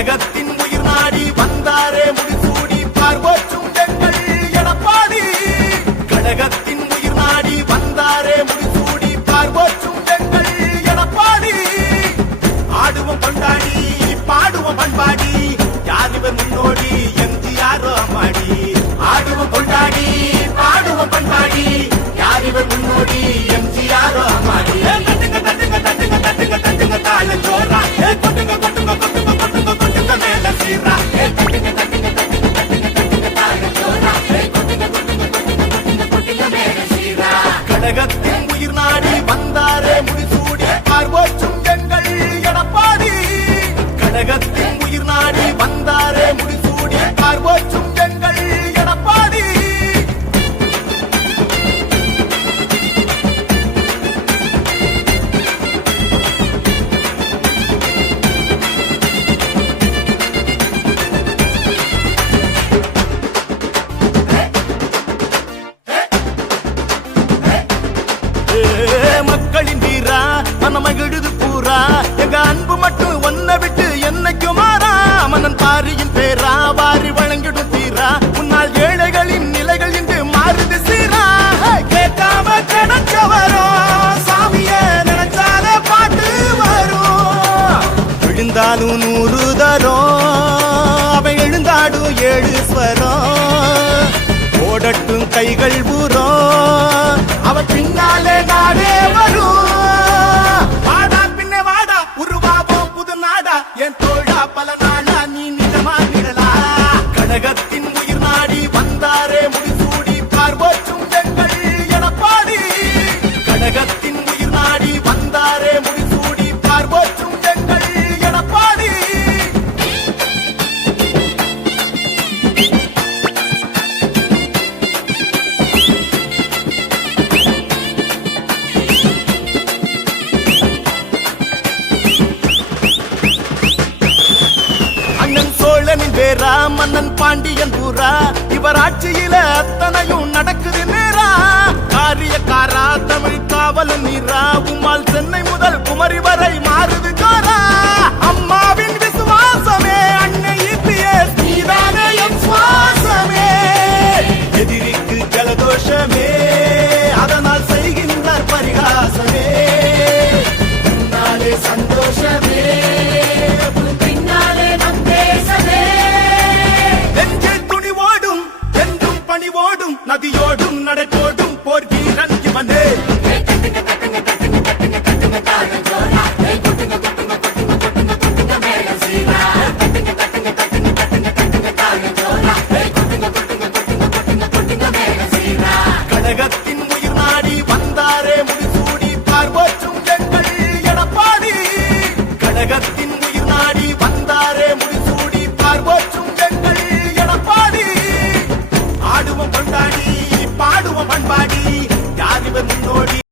கழகத்தின் உயிர் நாடி வந்தாரே முடிசூடி பார்வோச்சும் எங்கள் எடப்பாடி. கழகத்தின் உயிர் நாடி வந்தாரே முடிசூடி பார்வோச்சும் எங்கள் எடப்பாடி. ஆடுவோம் கொண்டாடி பாடுவோம் பண்பாடி யார் இவர் முன்னோடி எம்ஜிஆர் அம்மாடி. ஆடுவோம் கொண்டாடி பாடுவோம் பண்பாடி யார் இவர் முன்னோடி எம்ஜிஆர் அம்மாடி. தட்டுங்க தட்டுங்க தட்டுங்க தட்டுங்க தட்டுங்க தாளஞ்சோரா கொட்டுங்க கொட்டுங்க கொட்டுங்க கொட்டுங்க கொட்டுங்க மேல சீரா. தட்டுங்க தட்டுங்க தட்டுங்க தட்டுங்க தட்டுங்க தாளஞ்சோரா கொட்டுங்க கொட்டுங்க கொட்டுங்க கொட்டுங்க கொட்டுங்க மேல சீரா. கழகத்தின் உயிர் நாடி வந்தாரே முடிசூடி பார்வோச்சும் எங்கள் எடப்பாடி. கழகத்தின் உயிர் நாடி வந்தாரே முடிசூடி பார்வோச்சும் எங்கள் எடப்பாடி. மக்களின் வீரா மனமகிழுது பூரா எங்க அன்பு மட்டும் ஒன்ன விட்டு என்னைக்கும் மாறா. மன்னன் பாரியின் பேரா வாரி வழங்கிடும் தீரா முன்னாள் ஏழைகளின் நிலைகள் இன்று மாறுது சீரா. கேட்காம கிடைச்ச வரும் சாமிய நினைச்சாலே பாட்டு வரும். விழுந்தாலும் 100 தரும் அவன் எழுந்தாடும் 7 ஸ்வரம். ஓடட்டும் கைகள் பூரம் அவன் பின்னாலே நாடே வரும். வாடா பின்னே வாடா உருவாவோம் புது நாடா என் தோழா பல நாளா நீ நிஜமா நிழலா. கழகத்தின் உயிர் நாடி வந்தாரே முடிசூடி பார்வோச்சும் எங்கள் எடப்பாடி. கழகத்தின் உயிர் நாடி வந்தாரே முடிசூடி பார்வோச்சும் எங்கள் எடப்பாடி. அண்ணன் சோழனின் பேரா மன்னன் பாண்டியன் பூரா இவர் ஆட்சியில அத்தனையும் நடக்குது நேரா. காரியக்காரா தமிழ் காவலன் நீரா உம்மால் சென்னை முதல் குமரி வரை மாறுது ஜோரா. அம்மாவின் விசுவாசமே அன்னை இபிஎஸ் நீதானே என் சுவாசமே. எதிரிக்கு ஜலதோஷமே அதனால் செய்கின்றார் பரிகாசமே. முன்னாலே சந்தோஷமே நதியோடும் நடத்தோடும் போர் வீரன் இவனே. கழகத்தின் உயிர் நாடி வந்தாரே முடிசூடி பார்வோச்சும் எங்கள் எடப்பாடி. கழகத்தின் உயிர் நாடி வந்தாரே முடிசூடி பார்வோச்சும் எங்கள் எடப்பாடி. ஆடுவோம் கொண்டாடி பாடுவோம் பண்பாடி யார் இவர் முன்னோடி